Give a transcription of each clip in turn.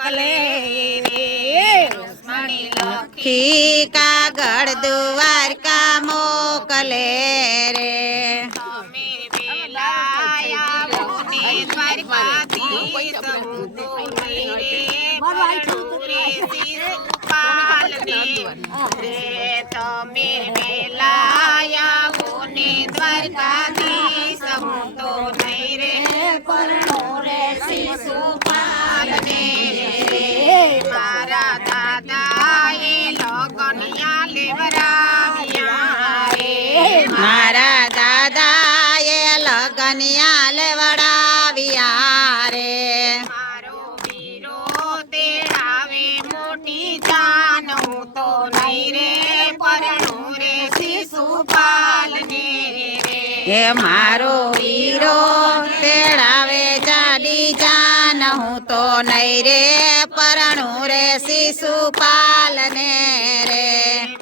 કલે લખી કાગળ દ્વારકા મોકલે રે. મારો વીરો તેડાવે ચાડી જાન હું તો નહીં રે પરણું રે શિશુપાલ ને રે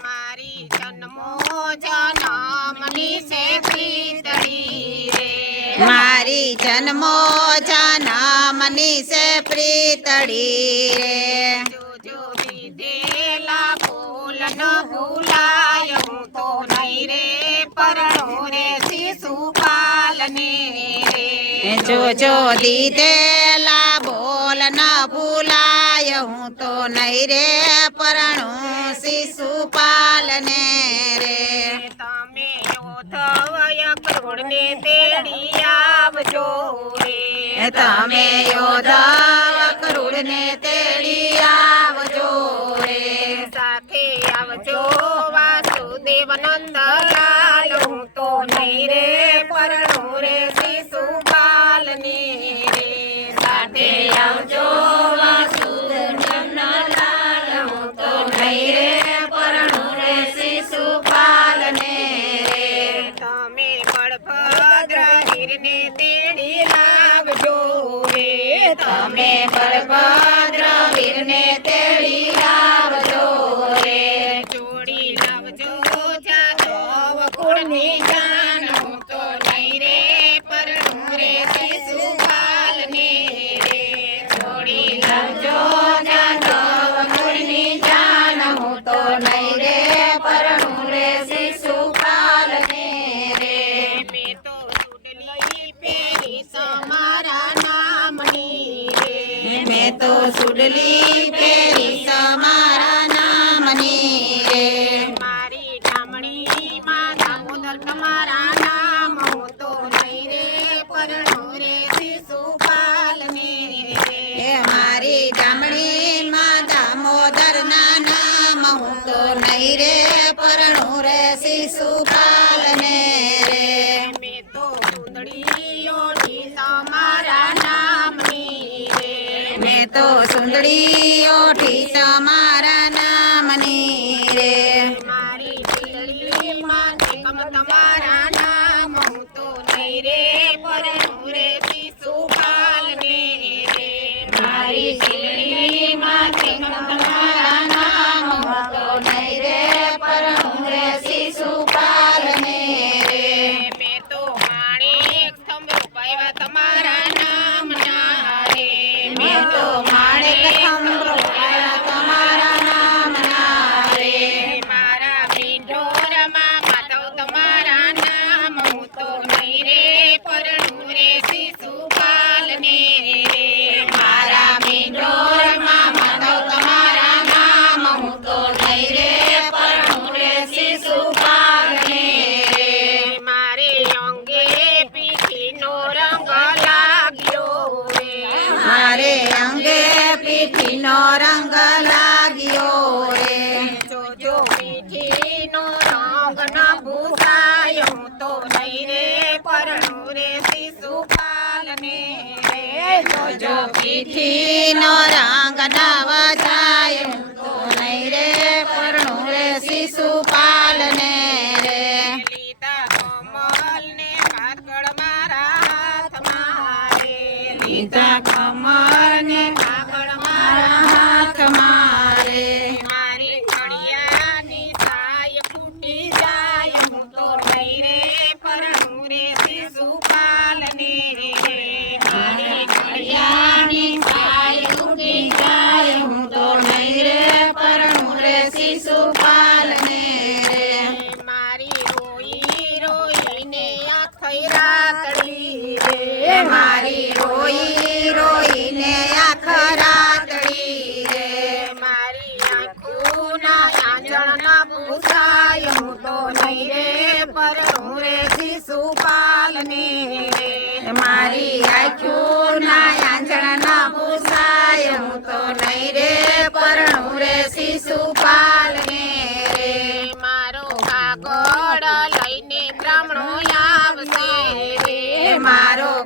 મારી જન્મો જન્મની છે પ્રીતડી રે મારી જન્મો જન્મની છે પ્રીતડી રે જો દીધેલા ફૂલ ન ભૂલાય હું તો નહીં રે પરણું जो दी देला बोल न बुलाय हूँ तो नहीं रे प्रण शिशुपाल ने रे। तमे योदा करुण ने तेड़ी आव रे साथे आव वासुदेव नंद लाल तो नहीं रे તો સુડલી તમારા મારા નામની રે. મારી ઠામણી મારા મોદલ તમારા નામ હું તો નહીં રે પરણું રે શિશુપાલની રે. મારી ઠામણી માતા મોદર ના નામ હું તો નહીં રે પરણું રે શિશુપાલ ಡಿಯೋ ಠೀತಮ ignorant રે. મારો કાગળ લઈને બ્રાહ્મણો આવશે. રે મારો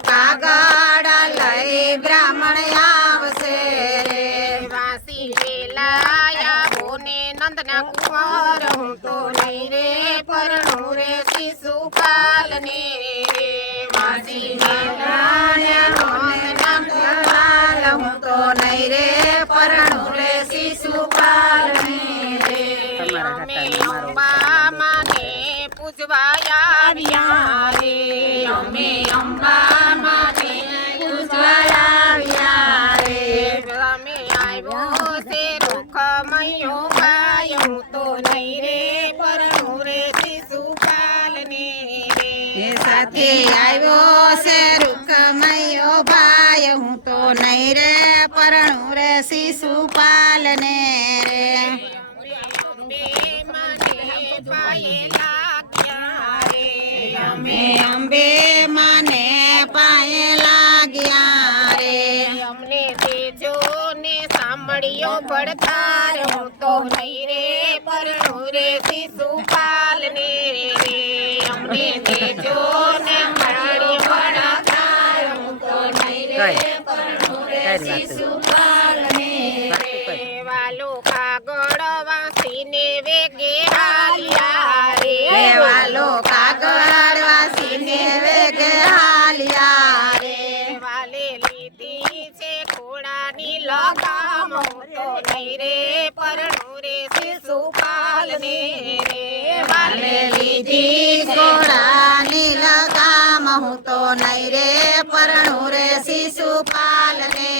આવ્યા રે અમે આવ્યો છે રૂખમયો ગાય હું તો નહીં રે પરણું રે શિશુપાલને રે સાથે આવ્યો છે રૂખમયો ભાઈ, હું તો નહીં રે સાંભળ્યો પડકાર તો નહીં રે. વાલે લીધી ઘોડાની લગામ હું તો નહીં રે પરણું રે શિશુપાલને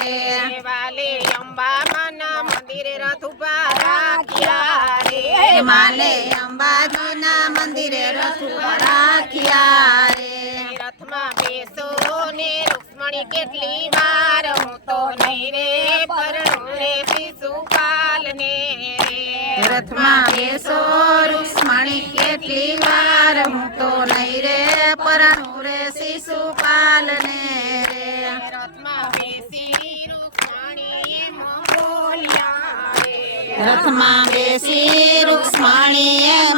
રે વાલે અંબા માના મંદિરે રથ ઊભા રાખ્યા રે માલે અંબાજીના મંદિરે રથ ઉપર રાખ્યા રે રથમાં બેસો ને રૂક્ષ્મણી કેટલી વાર હું તો નહીં રે પરણું રે શિશુપાલને રે રથમાં બેસો રૂક્ષ્મણી કેટલી વાર તો નહીં રે પરણું રે શિશુપાલને રે રથમાં બેસી રૂક્ષ્મણીએ બોલ્યા રે. રથમાં બેસી રૂક્ષ્મણી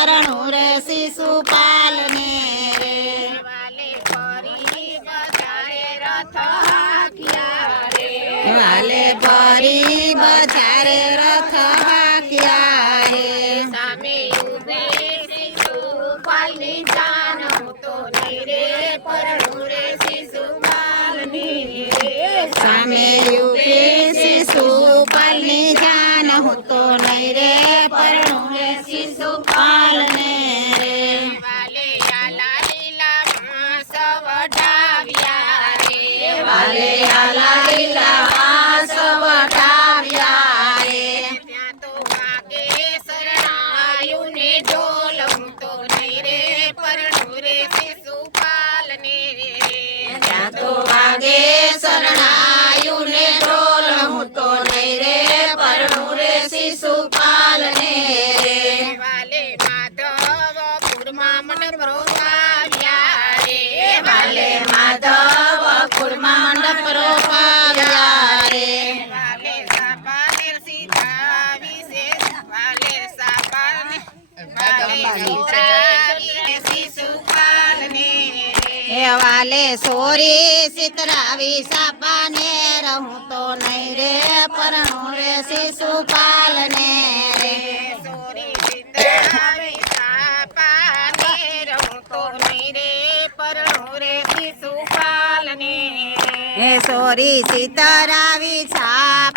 રે પરણું રે શિશુપાલને રે વાલે ફરી બજારે રથ હાંક્યા રે. સામે ઊભી શિશુપાલની જાન, તો રે પરણું રે શિશુપાલને રે. સામે યુપી સોરી સિતરાવી સાપાને રહું તો નહીં રે પરણું રે શિશુપાલને રે. સોરી સીતાવી સાપાને રહું તો નહીં રે પરણું રે શિશુપાલને એ સોરી સિતરાવી છાપાને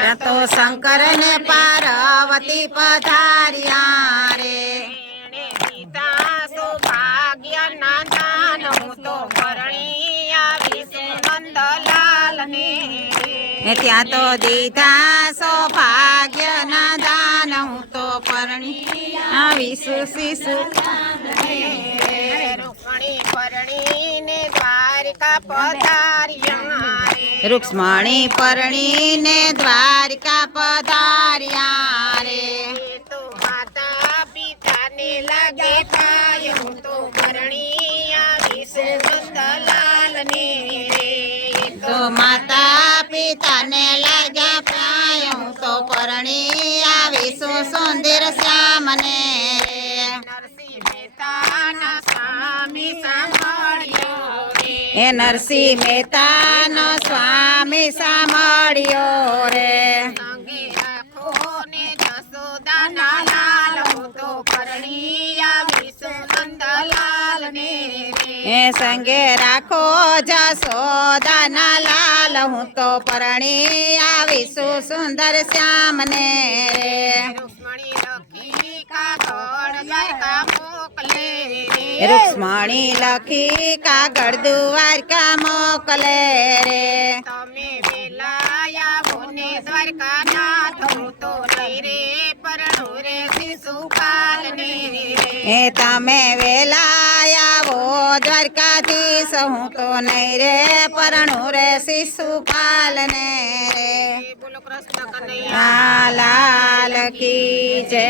તો શંકર ને પાર્વતી પધાર્યા રે. દાન, હું તો આવી. ત્યાં તો દીધા સૌભાગ્યના દાન હું તો પરણી આવીશું શિશુ પરણી પરણીને દ્વારિકા પધાર્યા. રૂક્ષ્મણી પરણીને દ્વારિકા પધાર્યા રે. તો માતા પિતાને લાગે થાય હું તો પરણી આવીશું નંદલાલને રે. તો માતા પિતાને લાગ્યા પ્રાય હું તો પરણી આવીશું સુંદર શ્યામ ને નરસિંહ મહેતાના સ્વામી સાંભળ્યો રે. હે નરસિંહ મહેતાનો સ્વામી સાંભળ્યો રે સંગે રાખો ને જસોદાના લાલ હું તો પરણી આવીશું નંદલાલને રે હે સંગે રાખો જસોદાના લાલ હું તો પરણી આવીશું સુંદર શ્યામને રે રૂક્ષ્મણી લખી કાગળ દ્વારકા મોકલે રે તમે વેલા આવો ને દ્વારકા નાથ હું તો લઈ રે પરણો રે શિશુપાલને રે એ તમે વેલા આવો દ્વારકાધીશ હું તો નહીં રે પરણું રે શિશુપાલને રે. બોલો કૃષ્ણ લાલ કી જય.